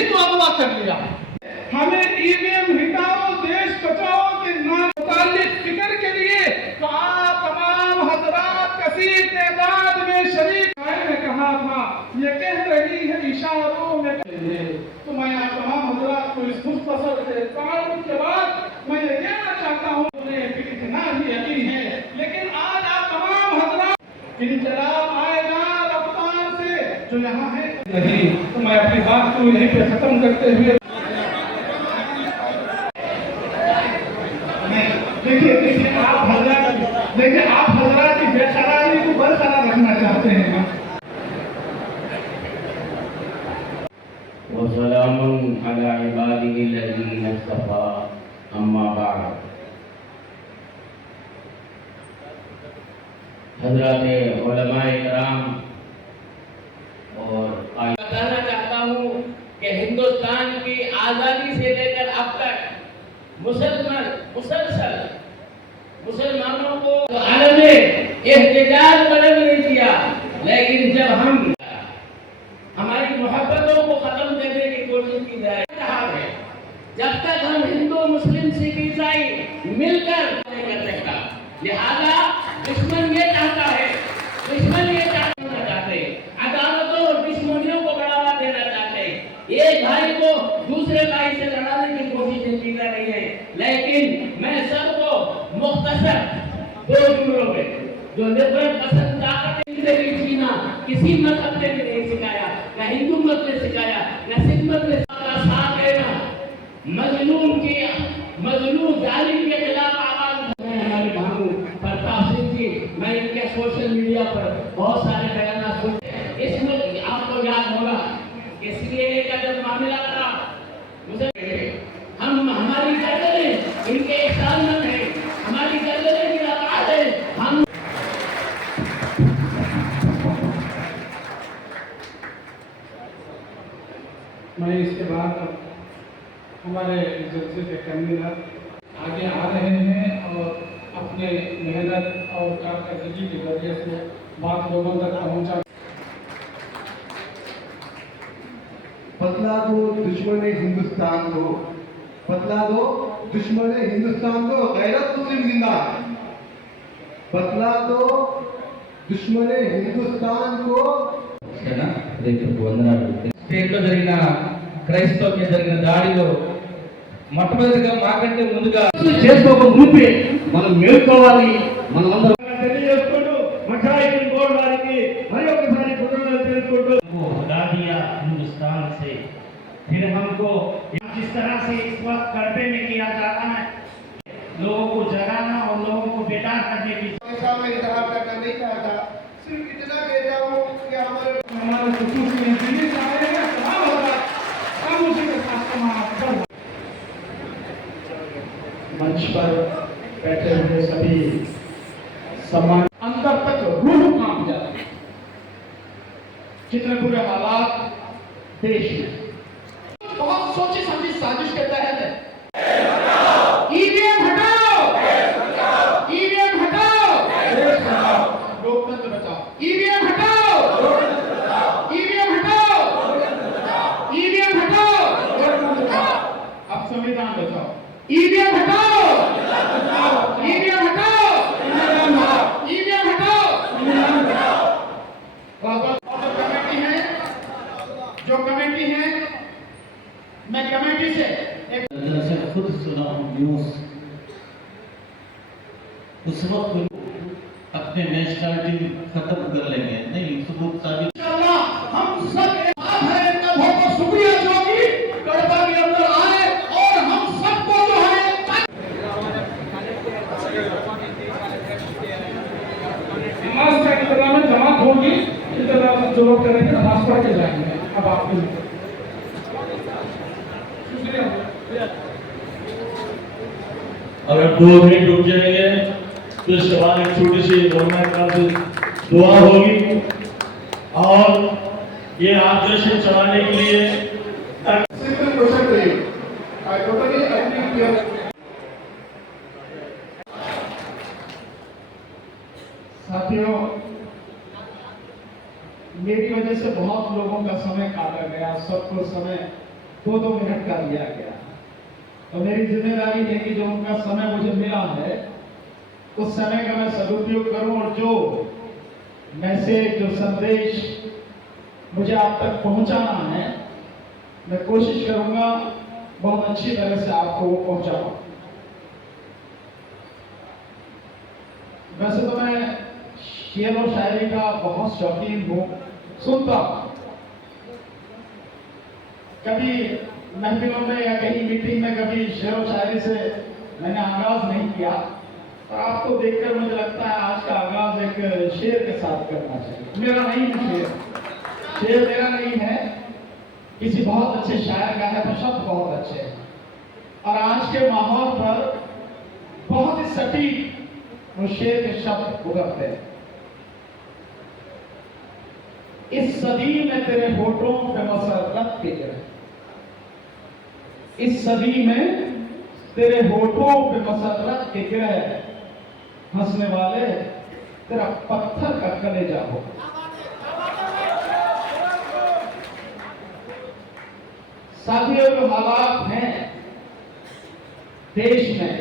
ही तो अगवा कर लिया। हमें ईवीएम हटाओ देश बचाओ के मुतालिक फिक्र के लिए तो आप तमाम हजरात कसीर तादाद में शरीक ने कहा था, ये कह रही है इशारों में। तो मैं आप तमाम हजरात को इस मुख्तसर से तारुफ के बाद मैं ये कहना चाहता हूँ, उन्हें इतना ही यकीन है, लेकिन आज आप तमाम हजरात इंकलाब आएगा रफ्तार से जो यहाँ है नहीं। तो मैं अपनी बात को यहीं पे खत्म करते हुए देखिए आप हजरात की बेकरारी को बरकरार रखना चाहते हैं। वसलामुन अला इबादिहिल्लज़ीना इस्तफ़ा अम्मा बाद। हज़रात उलमाए किराम और बताना चाहता हूँ कि हिंदुस्तान की आज़ादी से लेकर अब तक मुसलमानों को आलम में एहतजाज बदल नहीं किया, लेकिन जब हम हमारी मोहब्बतों को खत्म करने की कोशिश की जाए, जब तक हम हिंदू मुस्लिम सिख ईसाई मिलकर नहीं कर सकता। लिहाजा दुश्मन ये चाहता है, अदालतों और दुश्मनियों को बढ़ावा देना चाहते हैं, एक भाई को दूसरे भाई से लड़ाने की कोशिश की जा रही है। लेकिन मैं सबको मुख्तसर 2 जुमलों में, जो निर्भय पसंद ताकत जिंदगी जीना किसी मजहब ने भी नहीं सिखाया, न हिंदू मत ने सिखाया, न सिख मत ने साथ देना, मजलूम जालिम के खिलाफ आवाज हमारे भानु प्रताप सिंह जी, मैं इनके सोशल मीडिया पर बहुत सारे बयान सुनते हैं। इसमें आपको याद होगा, इसलिए का जब मामला था मुझे हमारी गर्दनें इनके इख्तियार है, हमारी गर्दनें की आवाज है। हम मैं इसके बाद हमारे जलसे के कन्वीनर आगे आ रहे हैं और अपने मेहनत और कारकर्दगी के जरिए से बात लोगों तक पहुंचा। बदला दो दुश्मन हिंदुस्तान को, बदला दो दुश्मन हिंदुस्तान को, गैरत मुस्लिम जिंदाबाद। बदला दो दुश्मन हिंदुस्तान को రేపు స్టేట్లో జరిగిన క్రైస్తవుకి జరిగిన దాడిలో మొట్టమొదటిగా మాకంటే ముందుగా చేసుకోక ముందే మనం మేల్కోవాలి। మనం అందరం తెలియజేసుకుంటూ మషాయిఖ్ బోర్డు వారికి మరి ఒకసారి కృతజ్ఞతలు తెలుపుకుంటూ दादिया हिंदुस्तान से फिर हमको जिस तरह से इस वक्त करबे में किया जाता है, लोगों को जगाना और लोगों को बेदार करने की ऐसा मैं इजहार करना नहीं चाहता, सिर्फ इतना कहता हूँ कि हमारे मंच पर बैठे हुए सभी सम्मान अंदर तक रूह कांप जाती है। कितने बुरे हालात देश में, बहुत सोची समझी साजिश के तहत है। ईवीएम हटाओ, ईवीएम हटाओ, लोकतंत्र बचाओ, ईवीएम हटाओ, ईवीएम हटाओ, ईवीएम हटाओ, अब संविधान बचाओ, ईवीएम हटाओ, ईवीएम हटाओ, ईवीएम हटाओ। जो कमेटी है, मैं कमेटी से खुद सुना हूँ न्यूज़, उस वक्त अपने नेशनलिटी खत्म कर लेंगे, नहीं सबूत साबित। हम सब एक बात है, इनका बहुत बहुत शुक्रिया जो कि कड़पा के अंदर आए और हम सबको जो है नमाज का इंतजाम में जमात होगी, इंतजाम जो लोग करेंगे नमाज पढ़ के जाएंगे। अब आपके अगर 2 मिनट रुक जाएंगे तो इसके बाद एक छोटी सी दुआ होगी और ये आप जश्न चलाने के लिए साथियों, मेरी वजह से बहुत लोगों का समय काटा गया, सबको समय 2-2 मिनट का दिया गया। तो मेरी जिम्मेदारी है कि जो उनका समय मुझे मिला है उस समय का मैं सदुपयोग करूं और जो मैसेज, जो संदेश मुझे आप तक पहुंचाना है, मैं कोशिश करूंगा बहुत अच्छी तरह से आपको वो पहुंचाऊं। वैसे तो मैं शेर और शायरी का बहुत शौकीन हूं, सुनता हूं। कभी महफिलों में या कहीं मीटिंग में कभी शेर और शायरी से मैंने आगाज नहीं किया, और आपको देखकर मुझे लगता है आज का आगाज एक शेर के साथ करना चाहिए। मेरा नहीं है शेर मेरा नहीं है, किसी बहुत अच्छे शायर का है, तो शब्द बहुत अच्छे हैं और आज के माहौल पर बहुत ही सटीक वो शेर के शब्द उभरते हैं। इस सदी में तेरे होठों पे मसरत के गिरे, इस सदी में तेरे होठों पे मसरत के गिरे, हंसने वाले तेरा पत्थर का कलेजा हो। साथियों, जो हालात हैं देश में,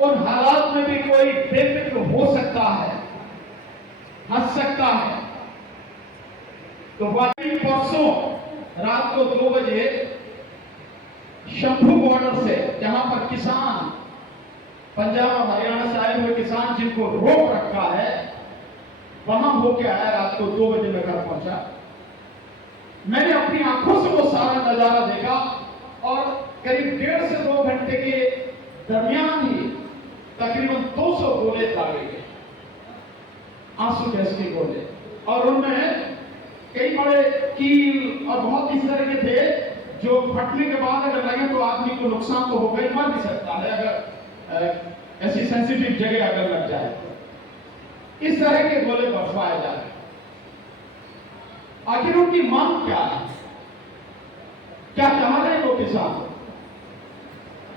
उन हालात में भी कोई बेफिक्र हो सकता है, हंस सकता है। तो वाकई परसों रात को 2 बजे शंभू बॉर्डर से, जहां पर किसान, पंजाब और हरियाणा से आए हुए किसान जिनको रोक रखा है, वहां होके आया। रात को 2 बजे मैं घर पहुंचा। मैंने अपनी आंखों से वो सारा नजारा देखा और करीब 1.5 से 2 घंटे के दरमियान ही तकरीबन 200 गोले दागे गए, आंसू गैस के गोले, और उनमें कई बड़े कील और बहुत इस तरह के थे जो फटने के बाद अगर लगे तो आदमी को नुकसान तो होगा ही, मर भी सकता है अगर ऐसी सेंसिटिव जगह अगर लग जाए। इस तरह के गोले बरसाए जा रहे। आखिर उनकी मांग क्या है, क्या चाह रहे हैं वो किसान?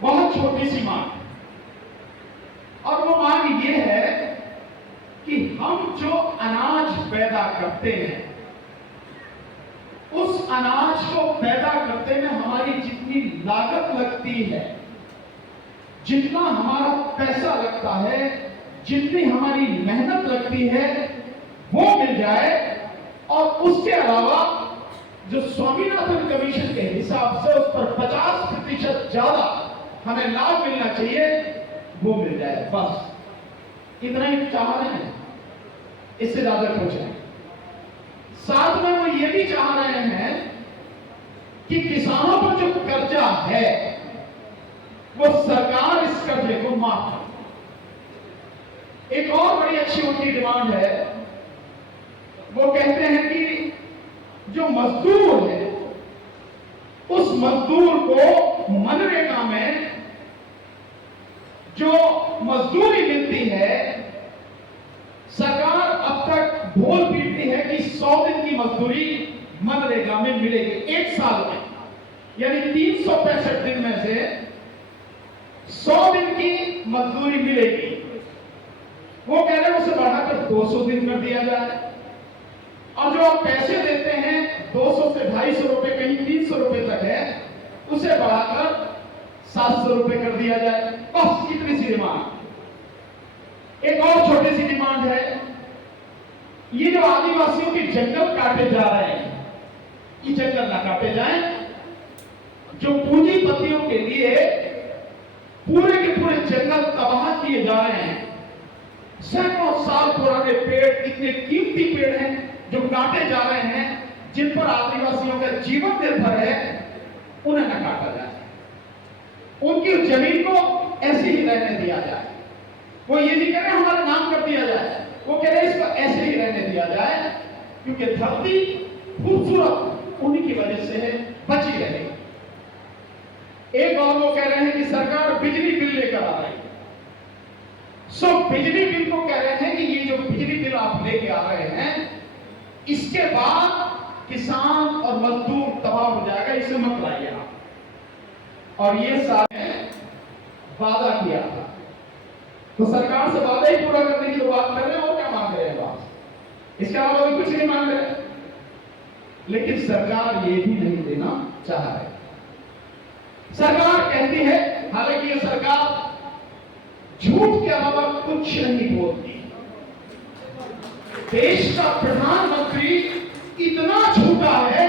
बहुत छोटी सी मांग, और वो मांग ये है कि हम जो अनाज पैदा करते हैं, उस अनाज को पैदा करते में हमारी जितनी लागत लगती है, जितना हमारा पैसा लगता है, जितनी हमारी मेहनत लगती है, वो मिल जाए, और उसके अलावा जो स्वामीनाथन कमीशन के हिसाब से उस पर 50% ज्यादा हमें लाभ मिलना चाहिए, वो मिल जाए। बस इतना ही चाह रहे हैं, इससे ज्यादा कुछ नहीं। साथ में वो ये भी चाह रहे हैं कि किसानों पर जो कर्जा है वो सरकार इस कर्जे को माफ करे। एक और बड़ी अच्छी उनकी डिमांड है, वो कहते हैं कि जो मजदूर है उस मजदूर को मनरेगा में जो मजदूरी मिलती है, सरकार अब तक बोल पीटती है कि 100 दिन की मजदूरी मनरेगा में मिलेगी 1 साल में, यानी 365 दिन में से 100 दिन की मजदूरी मिलेगी। वो कह रहे हैं उसे बढ़ाकर 200 दिन कर दिया जाए, और जो आप पैसे देते हैं 200 से 250 रुपए, कहीं 300 रुपए तक है, उसे बढ़ाकर 700 रुपए कर दिया जाए। बस इतनी सी डिमांड। एक और छोटी सी डिमांड है, ये जो आदिवासियों के जंगल काटे जा रहे हैं, ये जंगल ना काटे जाएं। जो पूंजीपतियों के लिए पूरे के पूरे जंगल तबाह किए जा रहे हैं, सैकड़ों साल पुराने पेड़, इतने कीमती पेड़ हैं जो काटे जा रहे हैं, जिन पर आदिवासियों का जीवन निर्भर है, उन्हें न काटा जाए, उनकी जमीन को ऐसे ही रहने दिया जाए। वो ये नहीं कह रहे हमारा नाम कर दिया जाए, वो कह रहे इसको ऐसे ही रहने दिया जाए, क्योंकि धरती खूबसूरत उन्हीं की वजह से बची रहेगी। एक और वो कह रहे हैं कि सरकार बिजली बिल लेकर आ रही है। बिजली बिल को कह रहे हैं कि ये जो बिजली बिल आप लेके आ रहे हैं, इसके बाद किसान और मजदूर तबाह हो जाएगा, इसे मत लाइए आप। और ये सारे वादा किया था, तो सरकार से वादा ही पूरा करने की बात कर रहे हैं, और क्या मांग रहे हैं बात? इसके अलावा कुछ नहीं मांग रहे। लेकिन सरकार ये भी नहीं देना चाह रही। सरकार कहती है, हालांकि ये सरकार झूठ के अलावा कुछ नहीं बोलती। देश का प्रधानमंत्री इतना झूठा है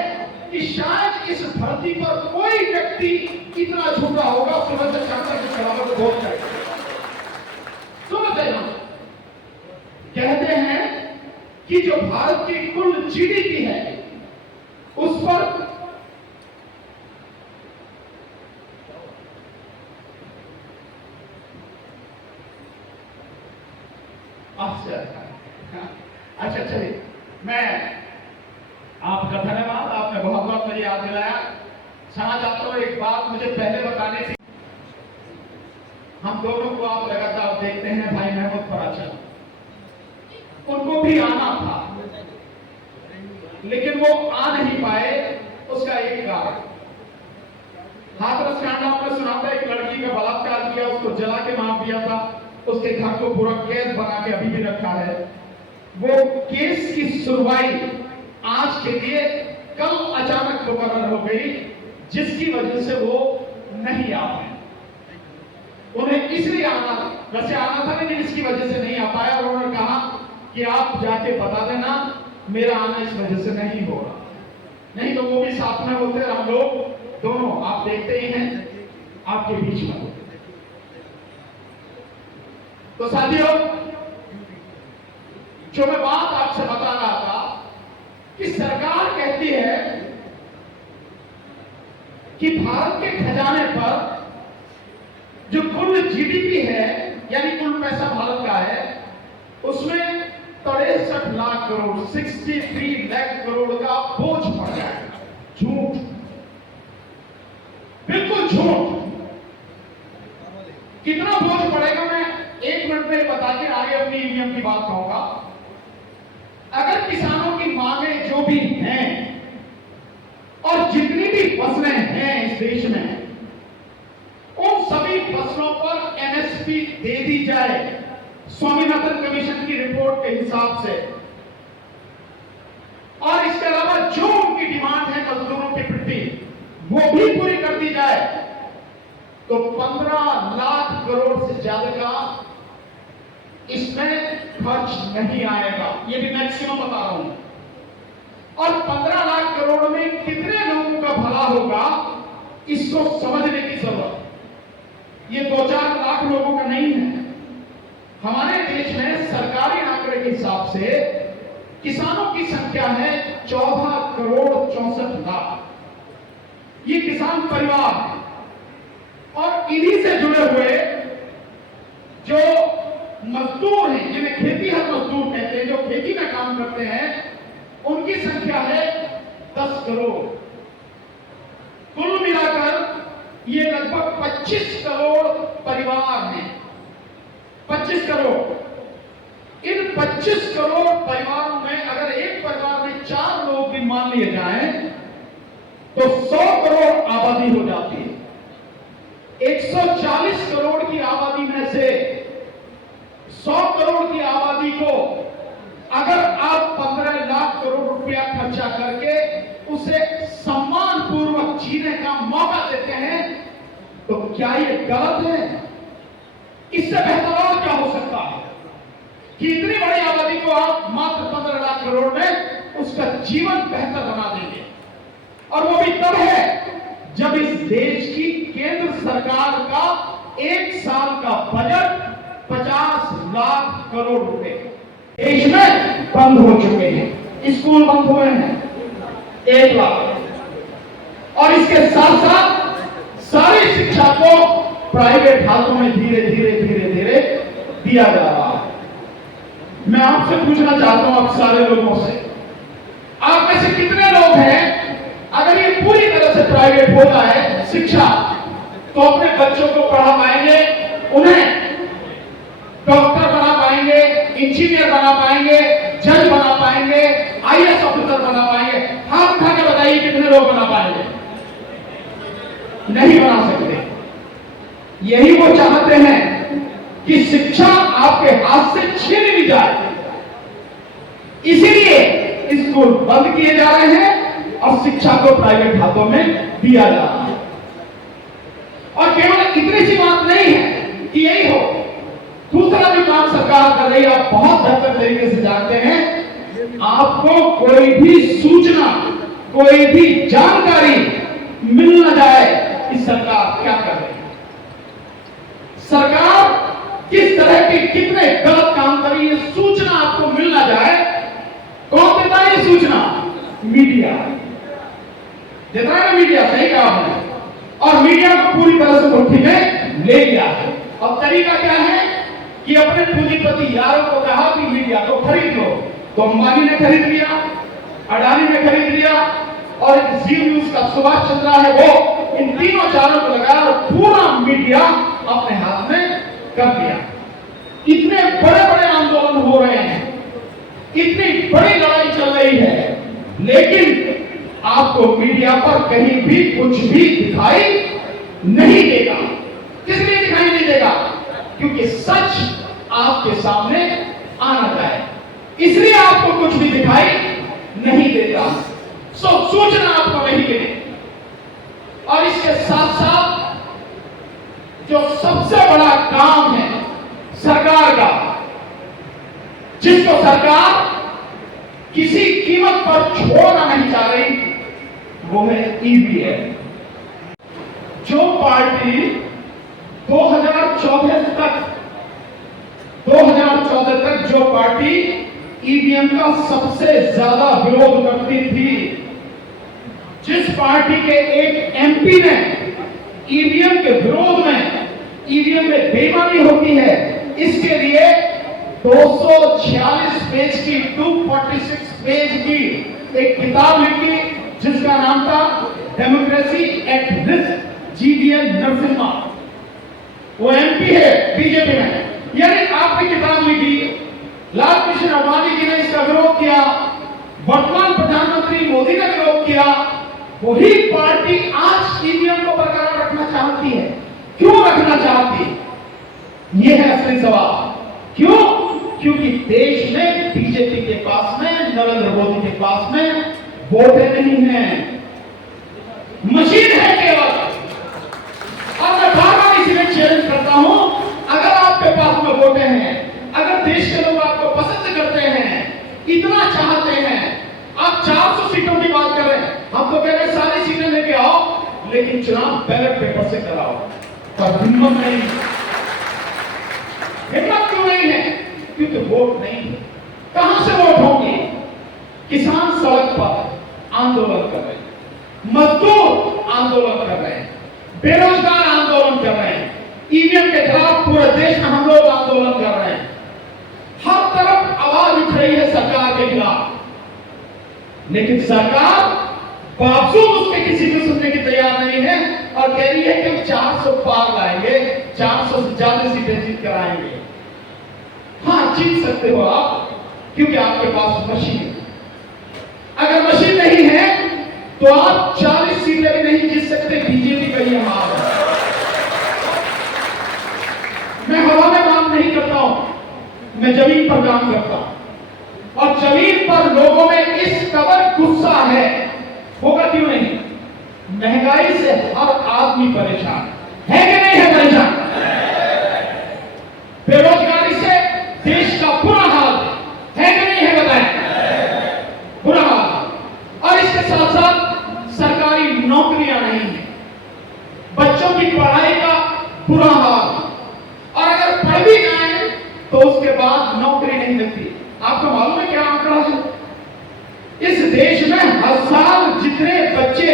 कि शायद इस धरती पर कोई व्यक्ति इतना झूठा होगा, सुबह से शाम तक के बराबर बोल जाएगा। समझते ना? कहते हैं कि जो भारत की कुल जीडीपी है उस पर अच्छा चलिए, मैं आपका धन्यवाद, आपने बहुत बहुत मुझे याद दिलाया। क्षमा चाहता हूं, एक बात मुझे पहले बतानी थी। हम दोनों को आप लगातार देखते हैं, भाई महमूद फराचल, उनको भी आना था लेकिन वो आ नहीं पाए। उसका एक कारण, हाथरस कांड आपने सुना था, एक लड़की का बलात्कार किया, उसको जला के मार दिया था, उसके घर को पूरा कैद बना के अभी भी रखा है। वो केस की सुनवाई आज के लिए कल अचानक मुकर्रर हो गई, जिसकी वजह से वो नहीं आ पाए। उन्हें इसलिए आना, वैसे आना था लेकिन इसकी वजह से नहीं आ पाया, और उन्होंने कहा कि आप जाके बता देना मेरा आना इस वजह से नहीं हो रहा। नहीं तो वो भी साथ में होते, हम लोग दोनों आप देखते ही हैं आपके बीच में होते। तो साथियों, जो मैं बात आपसे बता रहा था कि सरकार कहती है कि भारत के खजाने पर जो कुल जीडीपी है, यानी कुल पैसा भारत का है, उसमें 63 लाख करोड़ 63 लाख करोड़ का बोझ पड़ जाएगा। झूठ, बिल्कुल झूठ। कितना बोझ पड़ेगा मैं 1 मिनट में बता के आगे अपनी ईवीएम की बात कहूंगा। अगर किसानों की मांगें जो भी हैं और जितनी भी फसलें हैं इस देश में, उन सभी फसलों पर एमएसपी दे दी जाए स्वामीनाथन कमीशन की रिपोर्ट के हिसाब से, और इसके अलावा जो उनकी डिमांड है मजदूरों के प्रति वो भी पूरी कर दी जाए, तो 15 लाख करोड़ से ज्यादा का इसमें खर्च नहीं आएगा। ये भी मैक्सिमम बता रहा हूं। और 15 लाख करोड़ में कितने लोगों का भला होगा, इसको समझने की जरूरत। ये 2-4 लाख लोगों का नहीं है। हमारे देश में सरकारी आंकड़े के हिसाब से किसानों की संख्या है 14 करोड़ 64 लाख। ये किसान परिवार है, और इन्हीं से जुड़े हुए जो मजदूर हैं, जिन्हें खेतीहर मजदूर कहते हैं, जो खेती में काम करते हैं, उनकी संख्या है 10 करोड़। कुल मिलाकर ये लगभग 25 करोड़ परिवार हैं। 25 करोड़। इन 25 करोड़ परिवारों में अगर एक परिवार में 4 लोग भी मान लिए जाएं, तो 100 करोड़ आबादी हो जाती है। 140 करोड़ की आबादी में से 100 करोड़ की आबादी को अगर आप 15 लाख करोड़ रुपया खर्चा करके उसे सम्मान पूर्वक जीने का मौका देते हैं, तो क्या ये गलत है? इससे बेहतर और क्या हो सकता है कि इतनी बड़ी आबादी को आप मात्र 15 लाख करोड़ में उसका जीवन बेहतर बना देंगे। और वो भी तब है जब इस देश की केंद्र सरकार का 1 साल का बजट 50 लाख करोड़ रुपए देश में बंद हो चुके हैं। स्कूल बंद हुए हैं 1 लाख, और इसके साथ साथ सारी शिक्षा को प्राइवेट हाथों में धीरे धीरे धीरे धीरे दिया जा रहा है। मैं आपसे पूछना चाहता हूं, आप सारे लोगों से, आप में से कितने लोग हैं अगर ये पूरी तरह से प्राइवेट हो जाए शिक्षा, तो अपने बच्चों को पढ़ा पाएंगे, उन्हें डॉक्टर बना पाएंगे, इंजीनियर बना पाएंगे, जज बना पाएंगे, आईएएस ऑफिसर बना पाएंगे? हाथ उठा के बताइए कितने लोग बना पाएंगे? नहीं बना सकते। यही वो चाहते हैं कि शिक्षा आपके हाथ से छीन ली जाए, इसीलिए स्कूल बंद किए जा रहे हैं और शिक्षा को प्राइवेट हाथों में दिया जा रहा है। और केवल इतनी सी बात नहीं है कि यही हो, दूसरा भी काम सरकार कर रही है, आप बहुत बेहतर तरीके से जानते हैं। आपको कोई भी सूचना, कोई भी जानकारी मिल न जाए कि सरकार क्या कर रही है, सरकार किस तरह के कितने गलत काम कर रही है, सूचना आपको मिल न जाए। कौन देता है ये सूचना? मीडिया देता है ना, मीडिया। सही कहा आपने। और मीडिया को पूरी तरह से मुट्ठी में ले लिया है। अब तरीका क्या है कि अपने पूंजीपति यारों को कहा कि मीडिया को खरीद लो, तो अंबानी ने खरीद लिया, अडानी ने खरीद लिया, और जी न्यूज का सुभाष चंद्रा है वो, इन तीनों चारों को लगा और पूरा मीडिया अपने हाथ में कर दिया। इतने बड़े बड़े आंदोलन हो रहे हैं, इतनी बड़ी लड़ाई चल रही है, लेकिन आपको मीडिया पर कहीं भी कुछ भी दिखाई नहीं देगा। किस लिए दिखाई नहीं देगा? क्योंकि सच आपके सामने आना चाहे, इसलिए आपको कुछ भी दिखाई नहीं देता। सूचना आपको नहीं मिली। और इसके साथ साथ जो सबसे बड़ा काम है सरकार का, जिसको सरकार किसी कीमत पर छोड़ना नहीं चाह रही, वो है ईवीएम। जो पार्टी 2014 तक जो पार्टी ईवीएम का सबसे ज्यादा विरोध करती थी, जिस पार्टी के एक एमपी ने ईवीएम के विरोध में, ईवीएम में बेईमानी होती है, इसके लिए 246 पेज की 246 पेज की एक किताब लिखी, जिसका नाम था democracy at risk, GVL Narasimha. वो एमपी है बीजेपी में। यानी आपने किताब लिखी, लाल कृष्ण आडवाणी जी ने इसका विरोध किया, वर्तमान प्रधानमंत्री मोदी ने विरोध किया, वही पार्टी आज ईवीएम को बरकरार रखना चाहती है। क्यों रखना चाहती है? यह है असली सवाल। क्यों? क्योंकि देश में बीजेपी के पास में, नरेंद्र मोदी के पास में वोटें नहीं हैं, मशीन है केवल। और मैं बार बार इसलिए चैलेंज करता हूं, अगर आपके पास में वोटें हैं, अगर देश के लोग आपको पसंद करते हैं, इतना चाहते हैं, आप 400 सीटों की बात कर रहे हैं, हम तो कह रहे हैं सारी सीटें लेके आओ, लेकिन चुनाव बैलेट पेपर से कराओ। पर हिम्मत नहीं। हिम्मत क्यों नहीं है? क्योंकि वोट नहीं है। कहां से वोट होंगे? किसान सड़क पर आंदोलन कर रहे हैं, मजदूर आंदोलन कर रहे हैं, बेरोजगार आंदोलन कर रहे हैं, ईवीएम के खिलाफ पूरे देश में हम लोग आंदोलन कर रहे हैं। हर तरफ आवाज उठ रही है सरकार के खिलाफ, लेकिन सरकार बावजूद उसके किसी भी सुनने की तैयार नहीं है और कह रही है कि हम 400 पार लाएंगे, 400 से ज्यादा सीटें जीत कर आएंगे। हाँ, जीत सकते हो आप, क्योंकि आपके पास मशीन है। अगर मशीन नहीं है तो आप 40 सीटें भी नहीं जीत सकते। बीजेपी का ये हाल है। मैं हवा में काम नहीं करता हूं, मैं जमीन पर काम करता हूं। और जमीन पर लोगों में इस कदर गुस्सा है, होगा क्यों नहीं? महंगाई से हर आदमी परेशान है कि नहीं है? परेशान। बेरोजगारी से देश का बुरा हाल है कि नहीं है? बताएं। बुरा हाल। और इसके साथ साथ सरकारी नौकरियां नहीं है, बच्चों की पढ़ाई का बुरा हाल, और अगर पढ़ भी जाए तो उसके बाद नौकरी नहीं लगती। आपको मालूम है क्या आंकड़ा है? इस देश में हर साल जितने बच्चे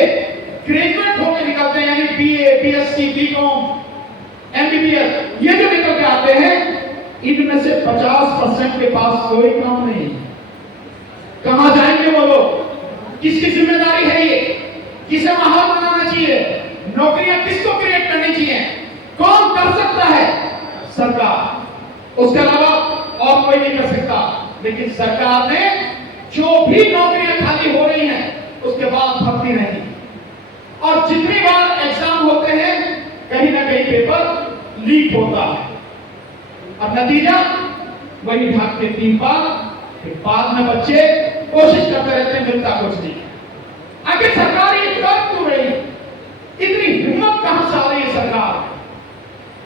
ग्रेजुएट होकर निकलते हैं, यानी बीए, बीएससी, बीकॉम, एमबीबीएस, ये जो निकल के आते हैं, इनमें से 50% के पास कोई काम नहीं है। कहां जाएंगे वो लोग? किसकी जिम्मेदारी है ये? किसे माहौल बनाना चाहिए? नौकरियां किसको क्रिएट करनी चाहिए? कौन कर सकता है? सरकार। उसके अलावा और कोई नहीं कर सकता। लेकिन सरकार ने जो भी नौकरियां खाली हो रही हैं, उसके बाद भर्ती नहीं। और जितनी बार एग्जाम होते हैं, कहीं ना कहीं पेपर लीक होता है, और नतीजा वही भागते 3 बार, फिर बाद में बच्चे कोशिश करते रहते हैं, मिलता कुछ नहीं। आखिर सरकार ये कर क्यों रही? इतनी हिम्मत कहां से आ रही है सरकार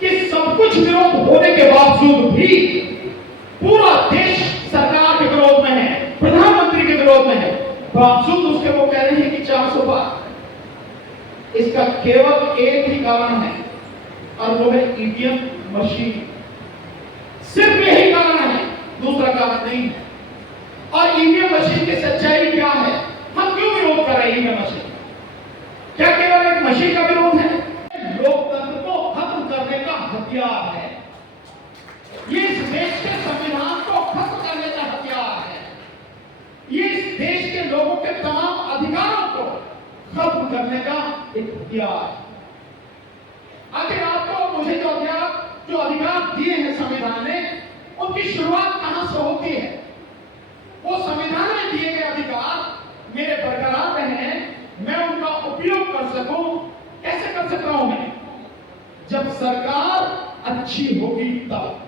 कि सब कुछ विरोध होने के बावजूद भी पूरा देश सरकार के विरोध में है, प्रधानमंत्री के विरोध में है, बावजूद उसके वो कह रहे हैं कि 400 पार। इसका केवल एक ही कारण है और वो है ईवीएम मशीन। सिर्फ यही कारण है, दूसरा कारण नहीं है। और ईवीएम मशीन की सच्चाई क्या है? हम क्यों विरोध कर रहे हैं ईवीएम मशीन? क्या केवल एक मशीन का विरोध है? लोकतंत्र को खत्म करने का हथियार है। ये इस देश के संविधान को खत्म करने का हथियार है। ये इस देश के लोगों के तमाम अधिकारों को खत्म करने का एक हथियार है। आखिर आपको मुझे जो अधिकार दिए हैं संविधान ने, उनकी शुरुआत कहां से होती है? वो संविधान में दिए गए अधिकार मेरे बरकरार रहें, मैं उनका उपयोग कर सकूं। कैसे कर सकता हूं मैं? जब सरकार अच्छी होगी तब,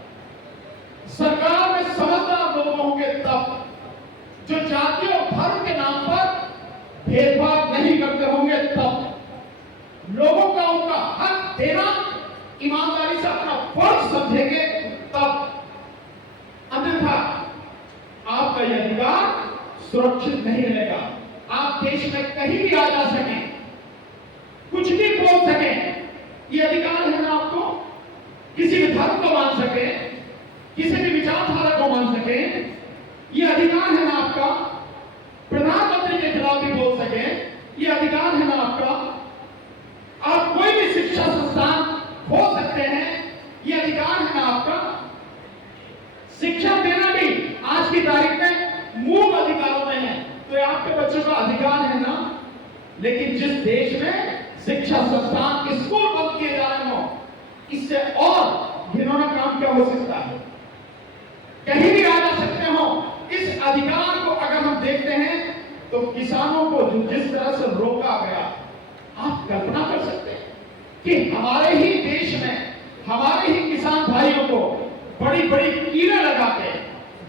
सरकार में समझदार लोग होंगे तब, जो जाति और धर्म के नाम पर भेदभाव नहीं करते होंगे तब, लोगों का उनका हक देना ईमानदारी से अपना फर्ज समझेंगे तब। अन्यथा आपका यह अधिकार सुरक्षित नहीं रहेगा। आप देश में कहीं भी आ जा सकें, कुछ भी बोल सकें, यह अधिकार है ना आपको। किसी भी धर्म को मान सके, किसी भी विचारधारा को मान सके, यह अधिकार है ना आपका। प्रधानमंत्री के खिलाफ भी बोल सके, यह अधिकार है ना आपका। आप कोई भी शिक्षा संस्थान खोल सकते हैं, यह अधिकार है ना आपका। शिक्षा देना भी आज की तारीख में मूल अधिकारों में है, तो ये आपके बच्चों का अधिकार है ना। लेकिन जिस देश में शिक्षा संस्थान, स्कूल बंद किए जा रहे हो, इससे और घिनौना काम क्या हो सकता है? कहीं भी आ जा सकते हो। इस अधिकार को अगर हम देखते हैं तो किसानों को जिस तरह से रोका गया, आप कल्पना कर सकते हैं कि हमारे ही देश में हमारे ही किसान भाइयों को बड़ी बड़ी कीड़े लगा के,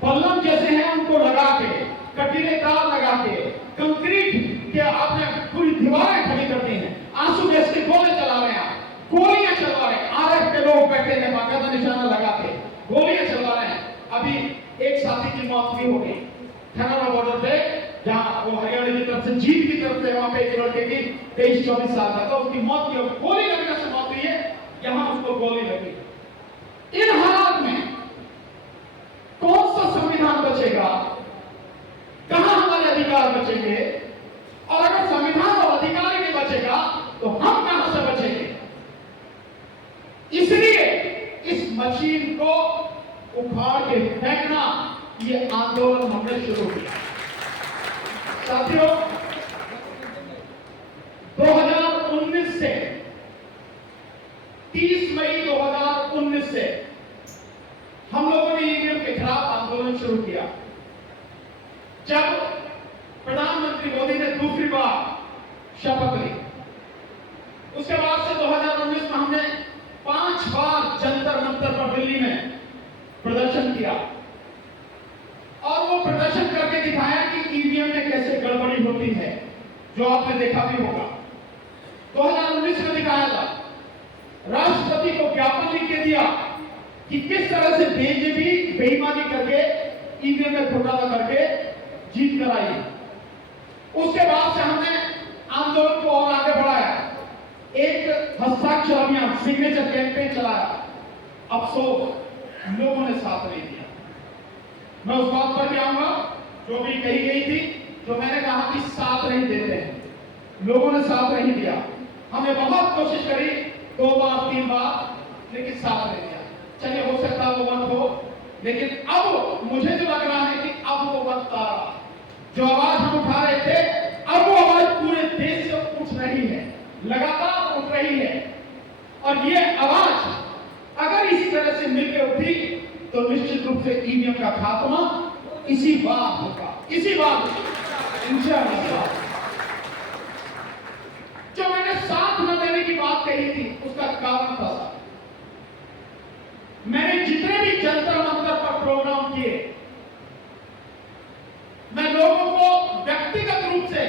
बल्लम जैसे हैं उनको लगा के, कटीले तार लगा के, कंक्रीट के आपने पूरी दीवारें खड़ी कर दी हैं, आंसू गैस के गोले चला रहे हैं, गोलियां चलवा रहे हैं, आरएफ के लोग बैठे हैं बाकायदा निशाना लगा के गोलियां चलवा रहे हैं। अभी एक साथी की मौत भी हो गई खनारा बॉर्डर पे, जहां वो हरियाणा की तरफ से, जीत की तरफ से, वहां पे एक लड़के की 23-24 साल का था, उसकी मौत की गोली लगने से मौत हुई है, यहां उसको गोली लगी। इन हालात में कौन सा संविधान बचेगा? कहां हमारे अधिकार बचेंगे? और अगर संविधान और अधिकार ही नहीं बचेगा तो हम कहां से बचेंगे? इसलिए इस मशीन को उखाड़ के फेंकना, ये आंदोलन हमने शुरू किया। साथियों, 2019 से 30 मई 2019 से हम लोगों ने ईवीएम के खिलाफ आंदोलन शुरू किया। जब प्रधानमंत्री मोदी ने दूसरी बार शपथ ली, उसके बाद से 2019 में हमने 5 बार जंतर मंतर पर दिल्ली में प्रदर्शन किया और वो प्रदर्शन करके दिखाया कि ईवीएम में कैसे गड़बड़ी होती है, जो आपने देखा भी होगा। 2019 में दिखाया था, राष्ट्रपति को ज्ञापन लिख के दिया कि किस तरह से बीजेपी बेईमानी करके ईवीएम में घोटाला करके जीत कर आई। उसके बाद से हमने आंदोलन को और आगे बढ़ाया, एक हस्ताक्षर अभियान, सिग्नेचर कैंपेन चलाया। अफसोस, लोगों ने साथ नहीं दिया। मैं उस बात पर भी आऊंगा जो भी कही गई थी, जो मैंने कहा कि साथ नहीं देते हैं, लोगों ने साथ नहीं दिया। हमने बहुत कोशिश करी, 2 बार 3 बार, लेकिन साथ नहीं दिया। चलिए, हो सकता है वो मत हो, लेकिन अब मुझे जो लग रहा है कि अब वो वक्त आ रहा, जो आवाज हम उठा रहे थे, अब वो आवाज पूरे देश से उठ रही है, लगातार उठ रही है। और ये आवाज अगर इसी तरह से मिलकर उठी तो निश्चित रूप से ईवीएम का खात्मा इसी बार होगा, इसी बार इंशाअल्लाह। जो मैंने साथ न देने की बात कही थी, उसका कारण था, मैंने जितने भी जंतर मंतर पर प्रोग्राम किए, मैं लोगों को व्यक्तिगत रूप से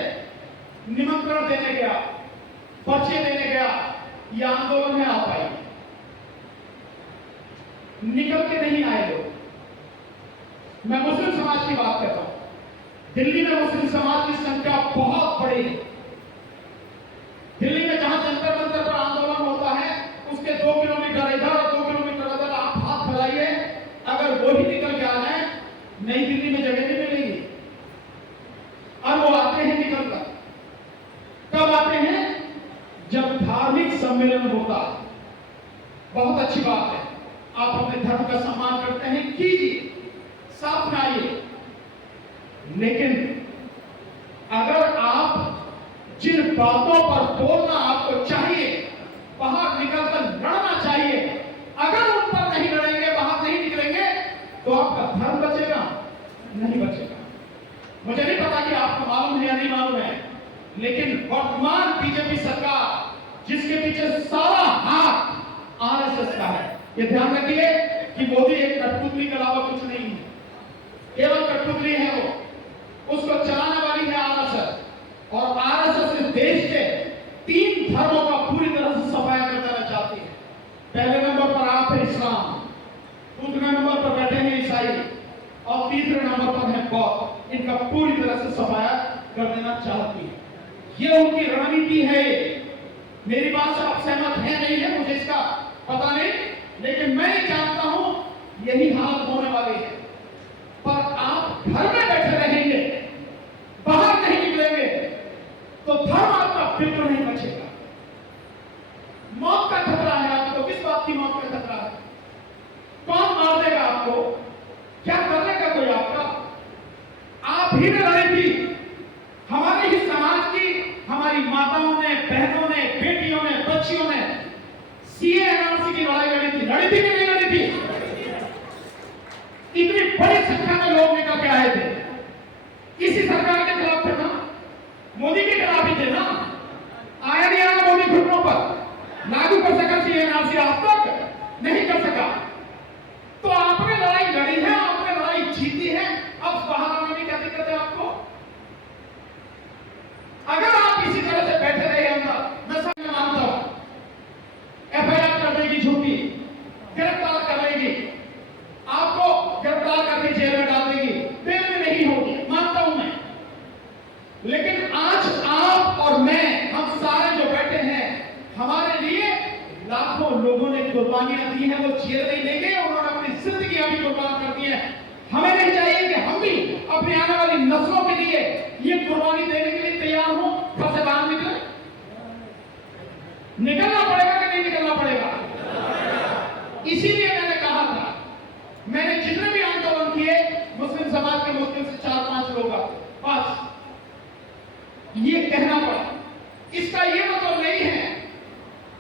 आंदोलन में आप आइए, निकल के नहीं आए लोग। मैं मुस्लिम समाज की बात करता हूं। दिल्ली में मुस्लिम समाज की संख्या बहुत बड़ी है। दिल्ली में जहां जंतर मंतर पर आंदोलन होता है, उसके 2 किलोमीटर इधर और 2 किलोमीटर उधर आप हाथ फैलाइए, अगर वो ही निकल के आ जाए, नई दिल्ली में जगह नहीं मिलेगी। और वो आते हैं निकल कर, कब आते हैं? जब धार्मिक सम्मेलन होता है। बहुत अच्छी बात है, आप अपने धर्म का सम्मान करते हैं, कीजिए, साथ में आइए। लेकिन अगर आप जिन बातों पर बोलना आपको चाहिए, बाहर निकलकर लड़ना चाहिए, अगर उन पर नहीं लड़ेंगे, बाहर नहीं निकलेंगे, तो आपका धर्म बचेगा? नहीं बचेगा। मुझे नहीं पता कि आपको मालूम है या नहीं मालूम है, लेकिन वर्तमान बीजेपी सरकार, जिसके पीछे सारा हाथ आरएसएस का है, ये ध्यान रखिए कि मोदी एक कठपुतली के अलावा कुछ नहीं है, केवल कठपुतली है वो, उसको चलाने वाली है आरएसएस। और आरएसएस इस देश के 3 धर्मों का पूरी तरह से सफाया कर देना चाहती है। पहले नंबर पर आप है इस्लाम, दूसरे नंबर पर बैठे हैं ईसाई, और तीसरे नंबर पर है बौद्ध। इनका पूरी तरह से सफाया कर देना चाहती है। ये उनकी रणनीति है। मेरी बात से आप सहमत हैं नहीं है, मुझे इसका पता नहीं, लेकिन मैं ये जानता हूं यही हालत होने वाली है। पर आप घर में बैठे रहेंगे, बाहर नहीं निकलेंगे, तो धर्म आपका बिल्कुल नहीं बचेगा। मौत का खतरा है आपको। किस बात की मौत का खतरा है? कौन मार देगा आपको? क्या करने का कोई आपका? आप ही ने लड़ी थी, हमारे ही समाज की, हमारी माताओं ने, बहनों ने, बेटियों ने, बच्चियों ने सीए एनआरसी की लड़ाई लड़ी थी कि नहीं लड़ी थी? इतनी बड़ी संख्या में लोग निकल के आए थे, इसी सरकार के खिलाफ थे ना, मोदी के खिलाफ ही थे ना। आया नहीं आया मोदी घुटनों पर? लागू कर सका सीए एनआरसी? आज तक नहीं कर सका। तो आपने लड़ाई लड़ी है, आपने लड़ाई जीती है, अब बाहर आने में क्या दिक्कत है आपको? अगर आप इसी तरह से बैठे रहे अंदर, मैं सब मानता हूं एफआईआर कर देगी, झूठी गिरफ्तार कर लेगी, आपको गिरफ्तार करके जेल में डाल देगी, बेल में नहीं होगी, मानता हूं मैं। लेकिन आज आप और मैं, हम सारे जो बैठे हैं, हमारे लिए लाखों लोगों ने कुर्बानियां दी हैं, वो जेल नहीं देंगे, उन्होंने अपनी जिंदगियां भी कुर्बान कर दी हैं। हमें नहीं चाहिए कि हम भी अपनी आने वाली नस्लों के लिए ये कुर्बानी देने के लिए तैयार हो। घर से बाहर निकले, निकलना पड़ेगा कि नहीं निकलना पड़ेगा? इसीलिए मैंने कहा था, मैंने जितने भी आंदोलन किए, मुस्लिम समाज के मुस्लिम से 4-5 लोग आते, बस ये कहना पड़ा। इसका ये मतलब नहीं है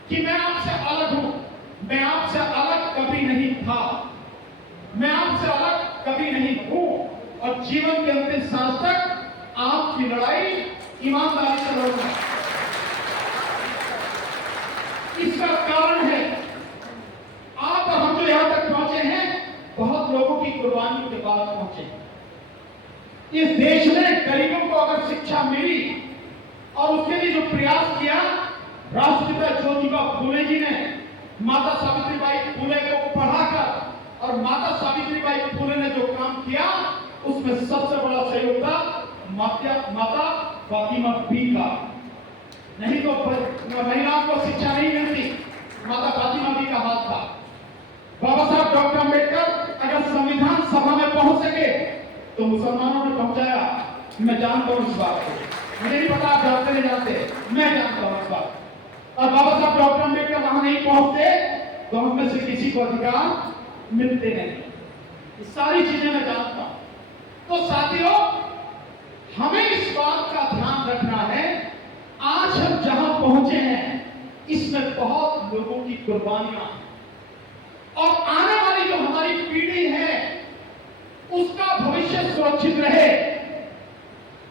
कि मैं आपसे अलग हूं, मैं आपसे अलग कभी नहीं था, मैं आपसे अलग कभी नहीं हूं, और जीवन के अंतिम सांस तक आपकी लड़ाई ईमानदारी से लड़ूंगा। इसका कारण है आप और हम जो यहां तक पहुंचे हैं, बहुत लोगों की कुर्बानियों के बाद पहुंचे। इस देश में गरीबों को अगर शिक्षा मिली और उसके लिए जो प्रयास किया, राष्ट्रपिता ज्योतिबा फूले जी ने माता सावित्रीबाई फूले को पढ़ाकर, और माता सावित्रीबाई फूले ने जो काम किया, उसमें सबसे बड़ा सहयोग था माता फातिमा बी का। नहीं तो महिलाओं को शिक्षा नहीं मिलती, माता फातिमा बी का हाथ था। बाबा साहब डॉक्टर अंबेडकर अगर संविधान सभा में पहुंच सके तो मुसलमानों ने पहुंचाया। मैं जानता हूं इस बात को, मुझे नहीं पता आप जानते नहीं जानते, मैं जानता हूं इस बात। और बाबा साहब डॉक्टर अंबेडकर वहां नहीं पहुंचते तो हम में से किसी को अधिकार मिलते नहीं। ये सारी चीजें मैं जानता हूं। तो साथियों, हमें इस बात का ध्यान रखना है, आज हम जहां पहुंचे हैं इसमें बहुत लोगों की कुर्बानियां हैं, और आने वाली जो हमारी पीढ़ी है उसका भविष्य सुरक्षित रहे,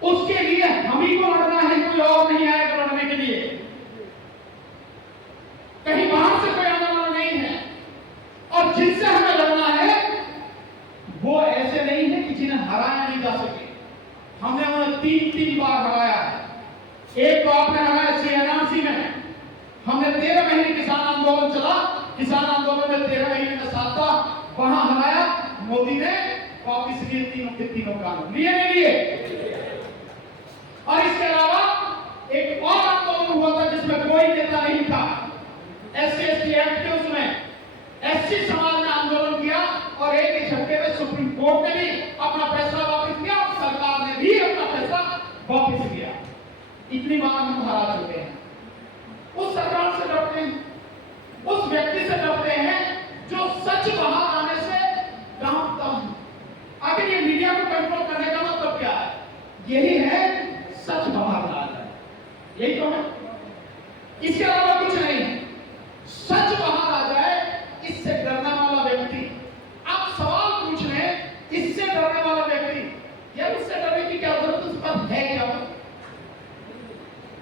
उसके लिए हम ही को लड़ना है, कोई और नहीं आएगा लड़ने के लिए। कहीं बाहर से कोई आने वाला नहीं है, और जिनसे हमें लड़ना है वो ऐसे नहीं है कि जिन्हें हराया नहीं जा सके। हमने उन्हें 3 बार हराया है। एक तो आपने हराया सीएनआरसी में, हमने 13 महीने किसान आंदोलन चला, किसान आंदोलन में 13 महीने में साथ था, वहां हराया, मोदी ने वापिस लिए तीनों के तीनों कानून लिए नहीं लिए। और इसके अलावा एक और आंदोलन हुआ था जिसमें कोई नेता नहीं था, SC/ST एक्ट के, उसमें SC समाज ने आंदोलन किया और एक ही झटके में सुप्रीम कोर्ट ने भी अपना फैसला वापस किया और सरकार ने भी अपना फैसला वापस किया। इतनी बार हम हारा चुके हैं। उस सरकार से डरते हैं, उस व्यक्ति से डरते हैं जो सच बाहर आने से डरता है। आखिर ये मीडिया को कंट्रोल करने का मतलब क्या है? यही है सच बाहर आ जाए, यही तो है, इसके अलावा कुछ नहीं है। सच बाहर आ जाए, इससे डरने वाला व्यक्ति, आप सवाल पूछ रहे हैं, इससे डरने वाला व्यक्ति, यार उससे डरने की क्या जरूरत, उस पर है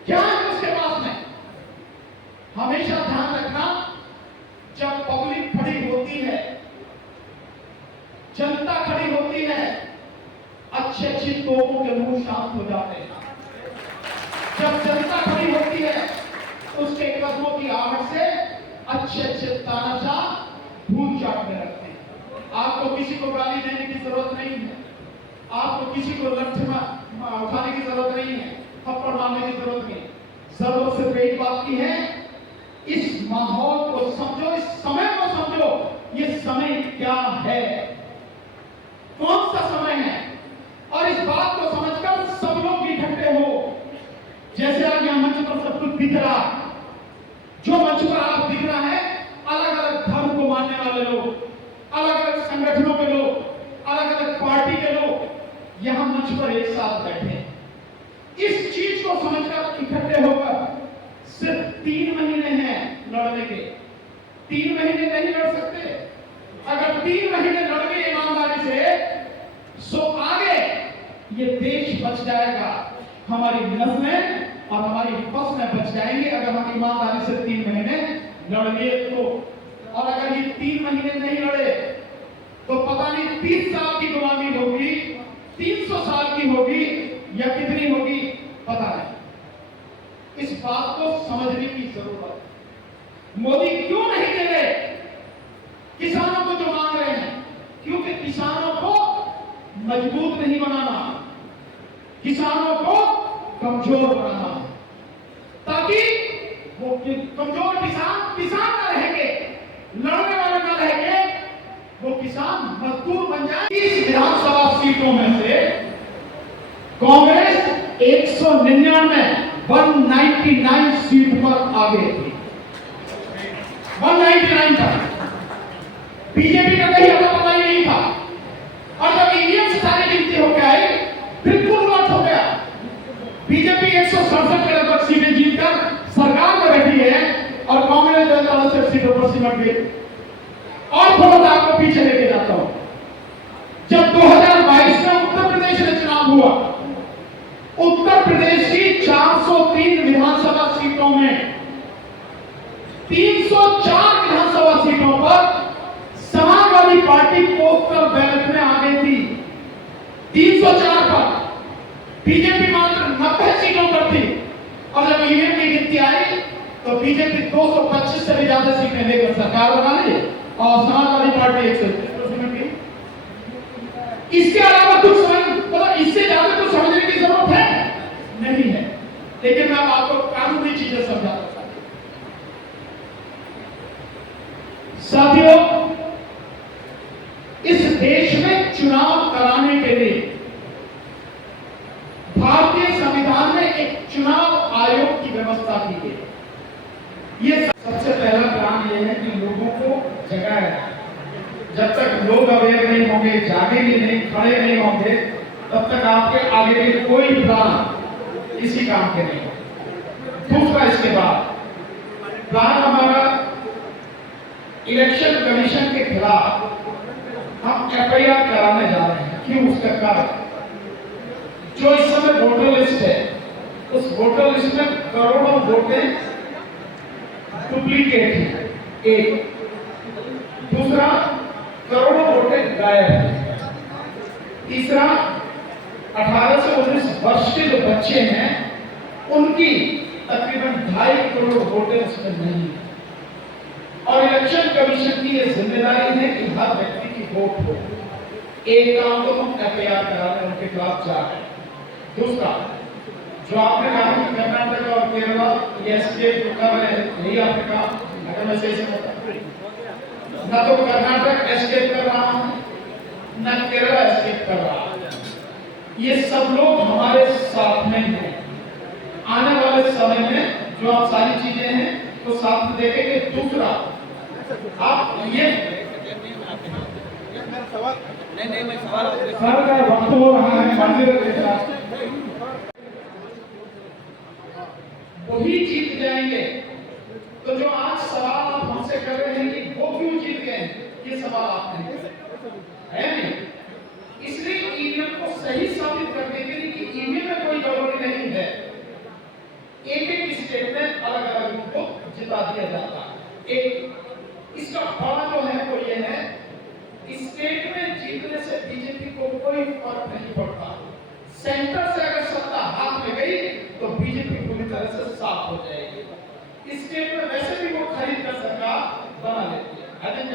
क्या है उसके पास में? हमेशा ध्यान रखना, जब पब्लिक खड़ी होती है, जनता खड़ी होती है, अच्छे अच्छे तोपों के मुंह शांत हो जाते हैं। जब जनता खड़ी होती है, उसके कदमों की आहट से अच्छे अच्छे तानाशाह भूल जाते रखते हैं। आपको किसी को गाली देने की जरूरत नहीं है, आपको किसी को लठ उठाने की जरूरत नहीं है, थप्पड़ मारने की जरूरत नहीं। जरूरत सिर्फ एक बात की है, इस माहौल को समझो, इस समय को समझो, ये समय क्या है, कौन सा समय है, और इस बात को समझकर सब लोग इकट्ठे हो। जैसे आज यहां मंच पर सब कुछ दिख रहा, जो मंच पर आप दिख रहा है, अलग अलग धर्म को मानने वाले लोग, अलग अलग संगठनों के लोग, अलग अलग पार्टी के लोग यहां मंच पर एक साथ बैठे। इस चीज को समझकर इकट्ठे होकर, सिर्फ 3 महीने हैं लड़ने के, 3 महीने नहीं लड़ सकते। अगर 3 महीने लड़ गए ईमानदारी से, सो आगे ये देश बच जाएगा, हमारी नस्लें और हमारी फसलें बच जाएंगी अगर हम ईमानदारी से 3 महीने लड़ लिए तो। और अगर ये 3 महीने नहीं लड़े तो पता नहीं 30 साल की गुलामी होगी, 300 साल की होगी या कितनी होगी, पता नहीं। इस बात को समझने की जरूरत है। मोदी क्यों नहीं दे रहे किसानों को जो मांग रहे हैं? क्योंकि किसानों को मजबूत नहीं बनाना, किसानों को कमजोर बनाना, ताकि वो कमजोर किसान ना रहेंगे, लड़ने वाले ना रहेंगे, वो किसान मजदूर बन जाए। इस विधानसभा सीटों में से कांग्रेस 199 सीट पर आगे थी, 199 तक। बीजेपी का कहीं हमें पता ही नहीं था, और जब ईवीएम से सारी गिनती होकर आई, बिल्कुल उलट हो गया। बीजेपी 167 के लगभग सीटें जीतकर सरकार में बैठी है और कांग्रेस 63 सीटों पर सिमट गई। और थोड़ा सा आपको पीछे लेके जाता हूं, जब 2022 में उत्तर प्रदेश में चुनाव हुआ, उत्तर प्रदेश की 403 विधानसभा सीटों में 304 विधानसभा सीटों पर समाजवादी पार्टी पोस्टल बैलेट में आगे थी। 304 पर बीजेपी मात्र 90 सीटों पर थी, और जब ईवीएम की गिनती आई तो बीजेपी 225 से भी ज्यादा सीटें लेकर सरकार बना ली और समाजवादी पार्टी 130 की। इसके अलावा कुछ मतलब इससे ज्यादा कुछ समझने की जरूरत है नहीं है, लेकिन मैं आपको कानूनी चीजें समझाता हूं। साथियों, इस देश में चुनाव कराने के लिए भारतीय संविधान में एक चुनाव आयोग की व्यवस्था की गई। ये सबसे पहला काम यह है कि लोगों को जगाए। जब तक लोग अवेयर नहीं होंगे, जागेंगे नहीं, खड़े नहीं होंगे, तब तक आपके आगे के कोई प्लान इसी काम के नहीं होगा। दूसरा, इसके बाद प्लान हमारा इलेक्शन कमीशन के खिलाफ हम FIR कराने जा रहे हैं। क्यों? उसका कारण, जो इस समय वोटर लिस्ट है, उस वोटर लिस्ट में करोड़ों वोटें डुप्लीकेट हैं, एक। दूसरा, करोड़ों वोटें गायब हैं। तीसरा, 18 से 19 वर्ष के जो बच्चे हैं, उनकी तकरीबन 2.5 करोड़ वोटर उसमें नहीं है। और इलेक्शन कमीशन की यह जिम्मेदारी है कि हर व्यक्ति की वोट हो। एक काम तो हम एफआईआर करा रहे हैं, उनके खिलाफ जा रहे हैं। दूसरा, जो आपने कहा कि कर्नाटक और केरला ये स्टेट जो कर रहे हैं, यही आपने कहा, अगर मैं सही समझता न तो कर्नाटक एस्केप कर रहा है, न केरला एस्केप कर रहा है। ये सब लोग हमारे साथ में हैं। आने वाले समय में जो आप सारी चीजें हैं तो साथ में देखेंगे। दूसरा, आप ये सर का वक्त हो रहा है, माननीय वही जीत जाएंगे। तो जो आज सवाल आप हमसे कर रहे हैं कि वो क्यों जीत गए, ये सवाल आपने है नहीं। इसलिए ईवीएम को सही साबित करने के लिए कि ईवीएम में कोई गड़बड़ी नहीं है, एक स्टेट में अलग अलग उनको जिता दिया जाता है। एक इसका बड़ा जो है वो ये है, स्टेट में जीतने से बीजेपी को कोई फर्क नहीं पड़ता। सेंटर से अगर सत्ता हाथ में गई तो बीजेपी पूरी तरह से साफ हो जाएगी। स्टेट में वैसे भी वो खरीद कर सरकार बना लेती है। I think